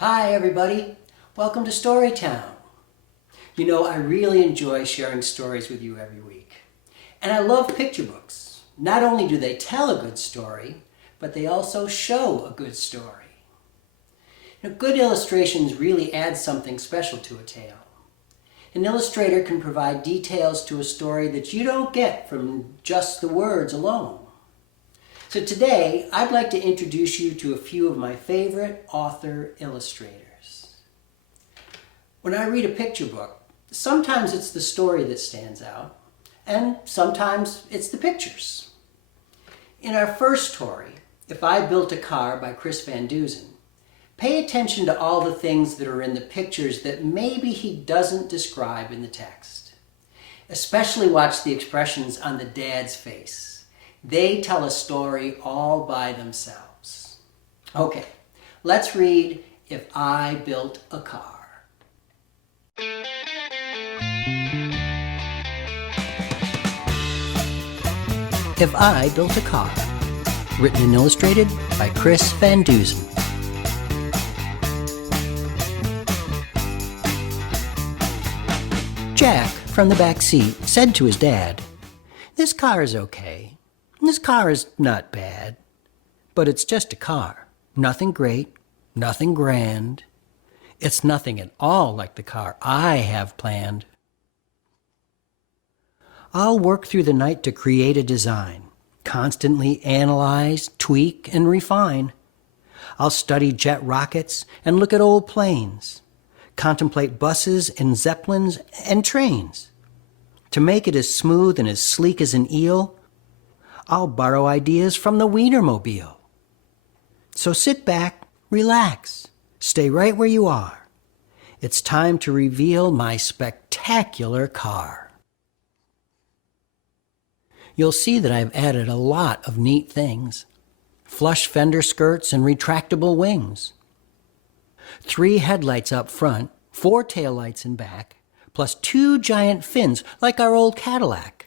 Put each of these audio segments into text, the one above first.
Hi everybody, welcome to StoryTown. You know, I really enjoy sharing stories with you every week. And I love picture books. Not only do they tell a good story, but they also show a good story. You know, good illustrations really add something special to a tale. An illustrator can provide details to a story that you don't get from just the words alone. So today, I'd like to introduce you to a few of my favorite author illustrators. When I read a picture book, sometimes it's the story that stands out, and sometimes it's the pictures. In our first story, If I Built a Car by Chris Van Dusen, pay attention to all the things that are in the pictures that maybe he doesn't describe in the text. Especially watch the expressions on the dad's face. They tell a story all by themselves. Okay, let's read If I Built a Car. If I Built a Car, written and illustrated by Chris Van Dusen. Jack, from the back seat, said to his dad, "This car is okay. This car is not bad, but it's just a car. Nothing great, nothing grand. It's nothing at all like the car I have planned. I'll work through the night to create a design, constantly analyze, tweak, and refine. I'll study jet rockets and look at old planes, contemplate buses and zeppelins and trains. To make it as smooth and as sleek as an eel, I'll borrow ideas from the Weisner. So sit back, relax, stay right where you are. It's time to reveal my spectacular car." You'll see that I've added a lot of neat things. Flush fender skirts and retractable wings. 3 headlights up front, 4 taillights in back, plus 2 giant fins like our old Cadillac.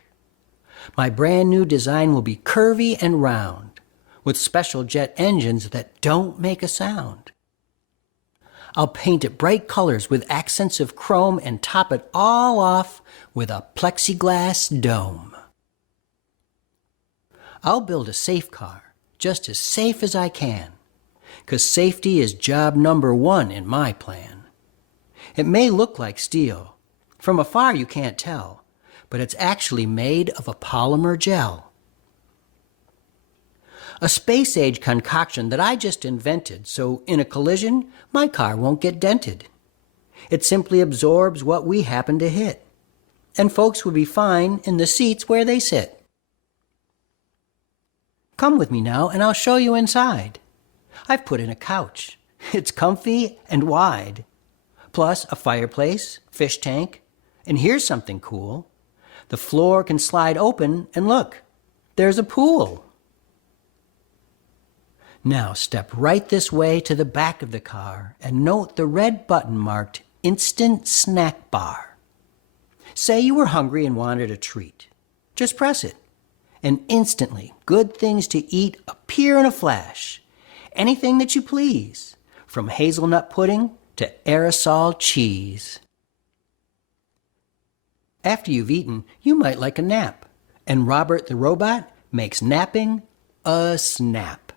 My brand new design will be curvy and round, with special jet engines that don't make a sound. I'll paint it bright colors with accents of chrome and top it all off with a plexiglass dome. I'll build a safe car, just as safe as I can, 'cause safety is job number 1 in my plan. It may look like steel. From afar you can't tell, but it's actually made of a polymer gel. A space-age concoction that I just invented, so in a collision, my car won't get dented. It simply absorbs what we happen to hit, and folks will be fine in the seats where they sit. Come with me now, and I'll show you inside. I've put in a couch. It's comfy and wide. Plus a fireplace, fish tank, and here's something cool. The floor can slide open, and look, there's a pool. Now step right this way to the back of the car and note the red button marked Instant Snack Bar. Say you were hungry and wanted a treat. Just press it, and instantly good things to eat appear in a flash. Anything that you please, from hazelnut pudding to aerosol cheese. After you've eaten, you might like a nap, and Robert the robot makes napping a snap.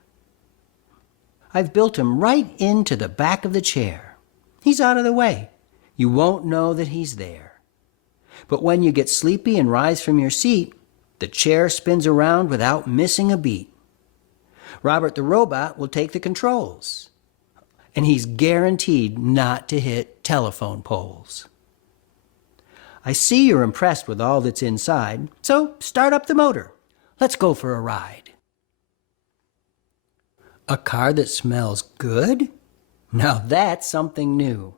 I've built him right into the back of the chair. He's out of the way. You won't know that he's there. But when you get sleepy and rise from your seat, the chair spins around without missing a beat. Robert the robot will take the controls, and he's guaranteed not to hit telephone poles. I see you're impressed with all that's inside, so start up the motor. Let's go for a ride. A car that smells good? Now that's something new.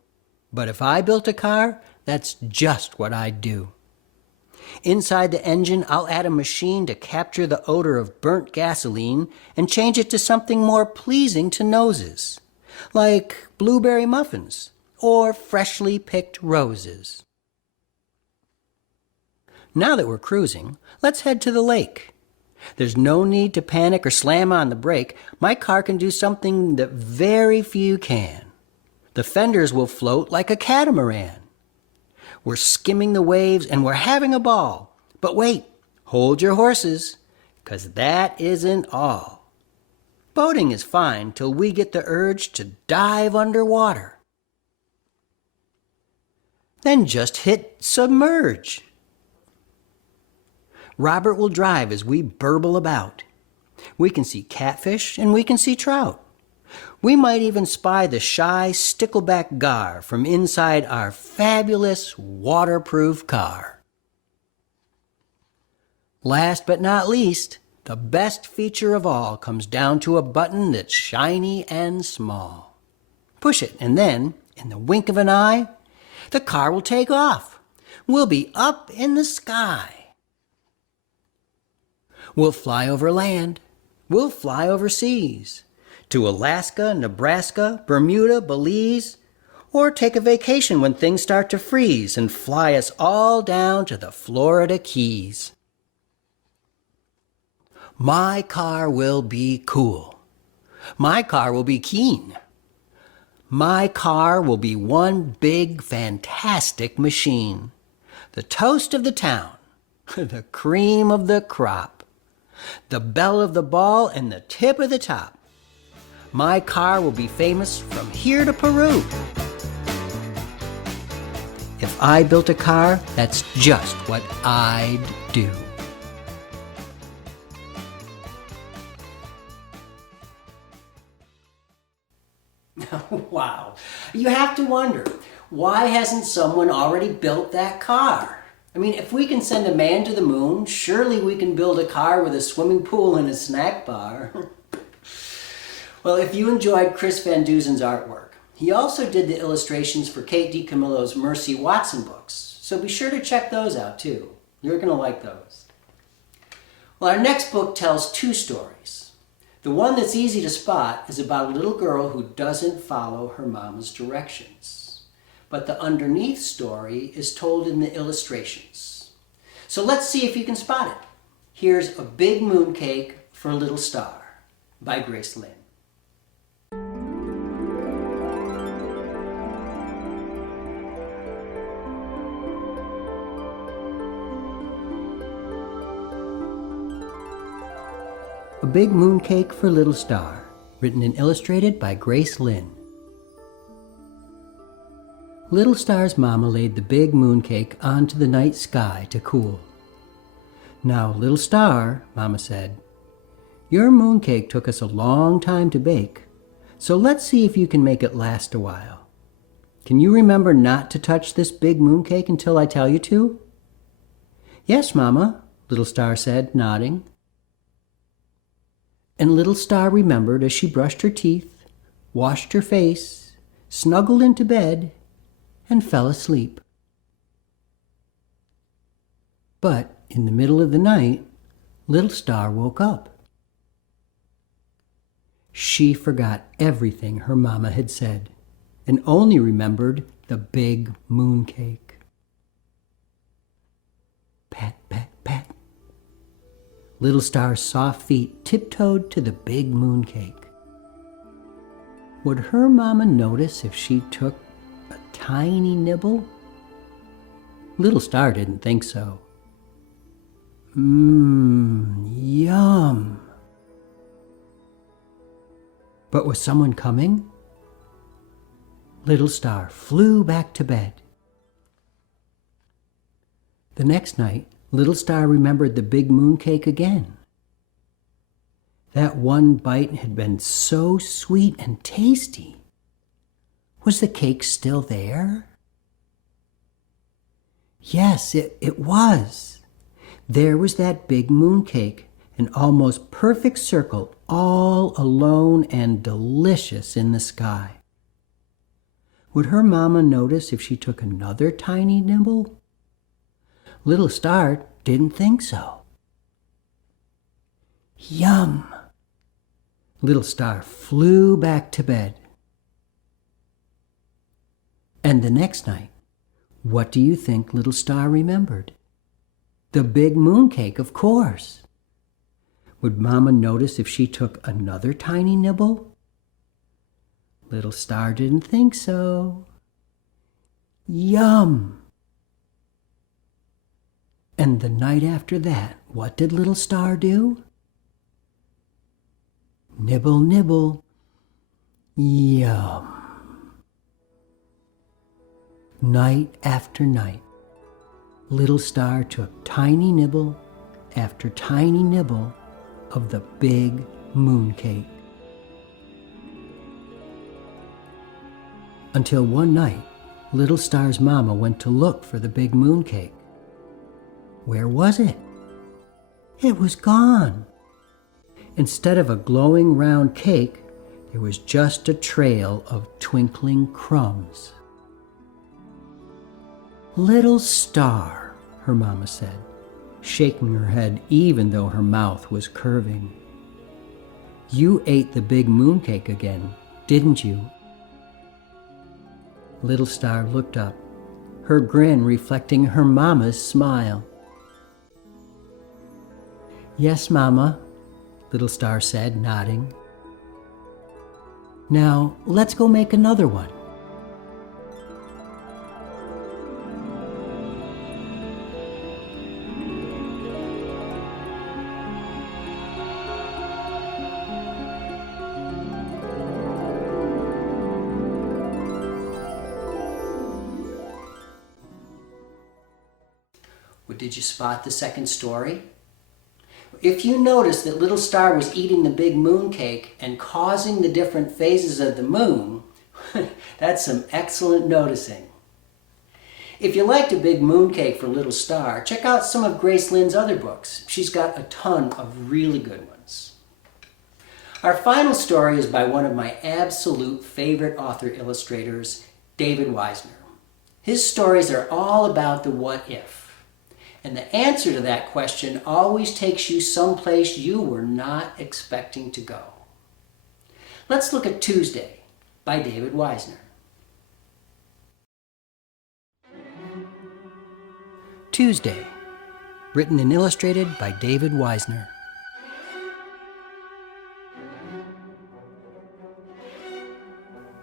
But if I built a car, that's just what I'd do. Inside the engine, I'll add a machine to capture the odor of burnt gasoline and change it to something more pleasing to noses, like blueberry muffins or freshly picked roses. Now that we're cruising, let's head to the lake. There's no need to panic or slam on the brake. My car can do something that very few can. The fenders will float like a catamaran. We're skimming the waves and we're having a ball. But wait, hold your horses, 'cause that isn't all. Boating is fine till we get the urge to dive underwater. Then just hit submerge. Robert will drive as we burble about. We can see catfish and we can see trout. We might even spy the shy stickleback gar from inside our fabulous waterproof car. Last but not least, the best feature of all comes down to a button that's shiny and small. Push it and then, in the wink of an eye, the car will take off. We'll be up in the sky. We'll fly over land. We'll fly over seas. To Alaska, Nebraska, Bermuda, Belize, or take a vacation when things start to freeze and fly us all down to the Florida Keys. My car will be cool. My car will be keen. My car will be one big, fantastic machine. The toast of the town, the cream of the crop, the belle of the ball and the tip of the top. My car will be famous from here to Peru. If I built a car, that's just what I'd do. Wow. You have to wonder, why hasn't someone already built that car? I mean, if we can send a man to the moon, surely we can build a car with a swimming pool and a snack bar. Well, if you enjoyed Chris Van Dusen's artwork, he also did the illustrations for Kate DiCamillo's Mercy Watson books, so be sure to check those out too. You're going to like those. Well, our next book tells two stories. The one that's easy to spot is about a little girl who doesn't follow her mama's directions. But the underneath story is told in the illustrations. So let's see if you can spot it. Here's A Big Mooncake for a Little Star by Grace Lynn. A Big Mooncake for a Little Star, written and illustrated by Grace Lynn. Little Star's mama laid the big mooncake onto the night sky to cool. Now, Little Star, Mama said, your mooncake took us a long time to bake, so let's see if you can make it last a while. Can you remember not to touch this big mooncake until I tell you to? Yes, Mama, Little Star said, nodding. And Little Star remembered as she brushed her teeth, washed her face, snuggled into bed, and fell asleep. But in the middle of the night, Little Star woke up. She forgot everything her mama had said and only remembered the big mooncake. Pat, pat, pat. Little Star's soft feet tiptoed to the big mooncake. Would her mama notice if she took a tiny nibble? Little Star didn't think so. Yum. But was someone coming? Little Star flew back to bed. The next night, Little Star remembered the big mooncake again. That one bite had been so sweet and tasty. Was the cake still there? Yes, it was. There was that big mooncake, an almost perfect circle, all alone and delicious in the sky. Would her mama notice if she took another tiny nibble? Little Star didn't think so. Yum! Little Star flew back to bed. And the next night, what do you think Little Star remembered? The big mooncake, of course. Would Mama notice if she took another tiny nibble? Little Star didn't think so. Yum! And the night after that, what did Little Star do? Nibble, nibble. Yum! Night after night, Little Star took tiny nibble after tiny nibble of the big mooncake. Until one night, Little Star's mama went to look for the big mooncake. Where was it? It was gone. Instead of a glowing round cake, there was just a trail of twinkling crumbs. Little Star, her mama said, shaking her head even though her mouth was curving. You ate the big mooncake again, didn't you? Little Star looked up, her grin reflecting her mama's smile. Yes, Mama, Little Star said, nodding. Now, let's go make another one. Well, did you spot the second story? If you notice that Little Star was eating the big mooncake and causing the different phases of the moon, that's some excellent noticing. If you liked a big mooncake for Little Star, check out some of Grace Lynn's other books. She's got a ton of really good ones. Our final story is by one of my absolute favorite author-illustrators, David Weisner. His stories are all about the what if. And the answer to that question always takes you someplace you were not expecting to go. Let's look at Tuesday by David Weisner. Tuesday, written and illustrated by David Weisner.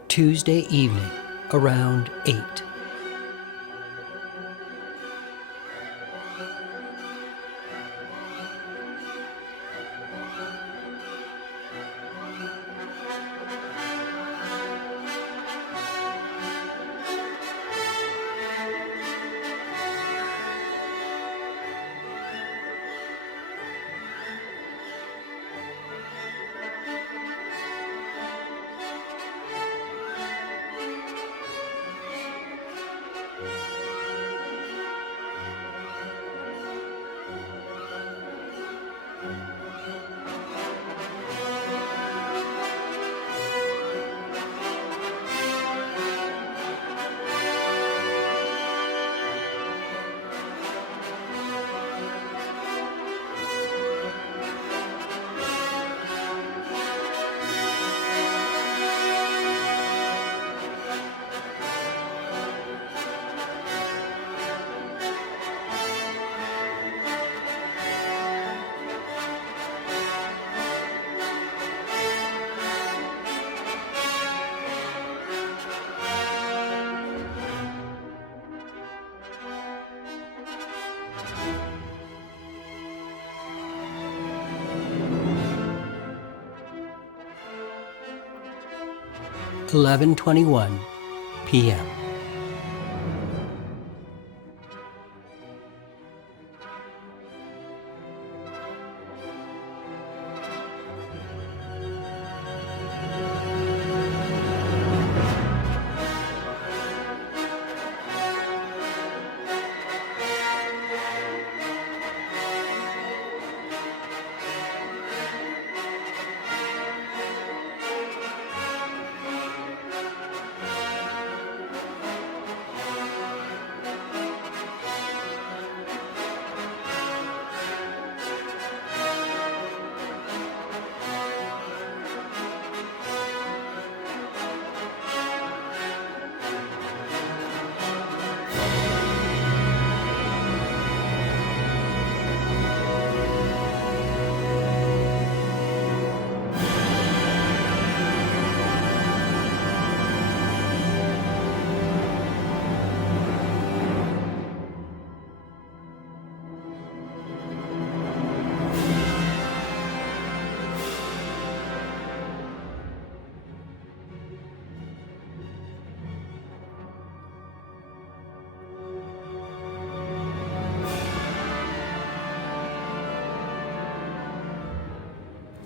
Tuesday evening, around 8. (11:21 p.m.)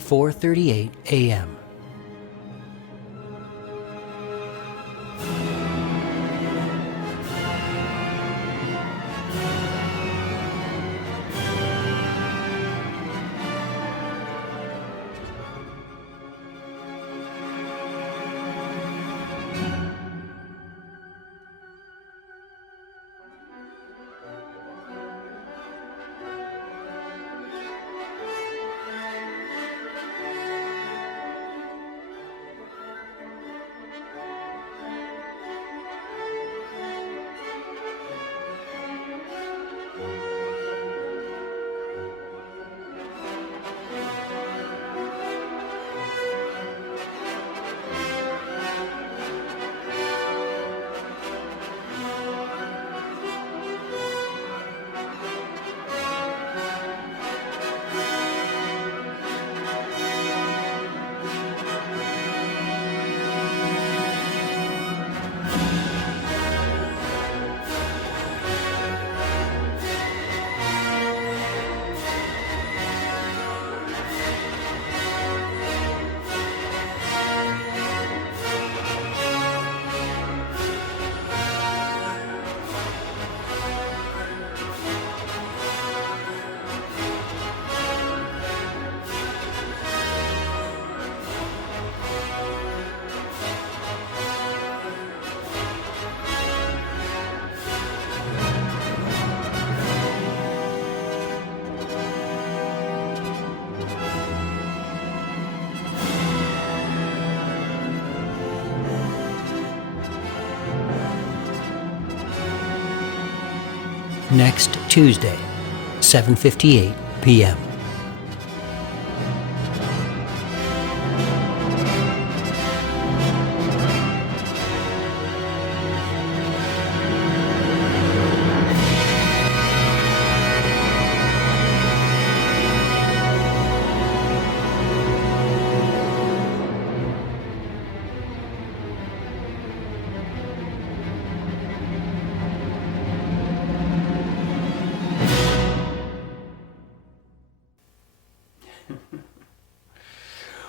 4:38 a.m. Next Tuesday, 7:58 p.m.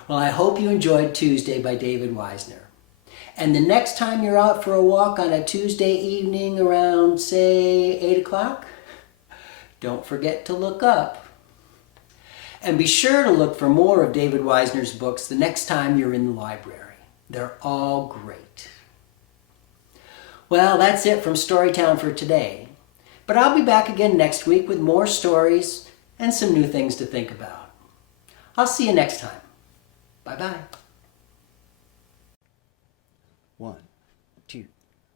Well, I hope you enjoyed Tuesday by David Weisner. And the next time you're out for a walk on a Tuesday evening around, say, 8 o'clock, don't forget to look up. And be sure to look for more of David Weisner's books the next time you're in the library. They're all great. Well, that's it from StoryTown for today. But I'll be back again next week with more stories and some new things to think about. I'll see you next time. Bye-bye. 1, 2,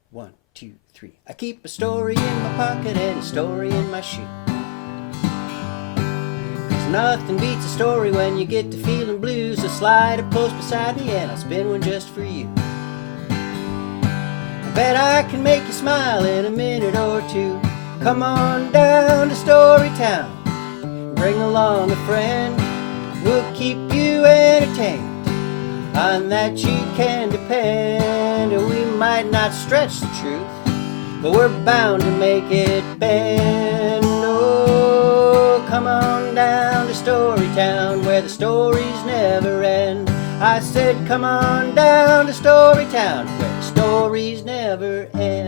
1, 2, 3. I keep a story in my pocket and a story in my shoe. 'Cause nothing beats a story when you get to feeling blue. So slide a post beside me and I'll spin one just for you. I bet I can make you smile in a minute or two. Come on down to StoryTown. Bring along a friend. We'll keep you entertained. On that you can depend. We might not stretch the truth, but we're bound to make it bend. Oh, come on down to StoryTown, where the stories never end. I said come on down to StoryTown, where the stories never end.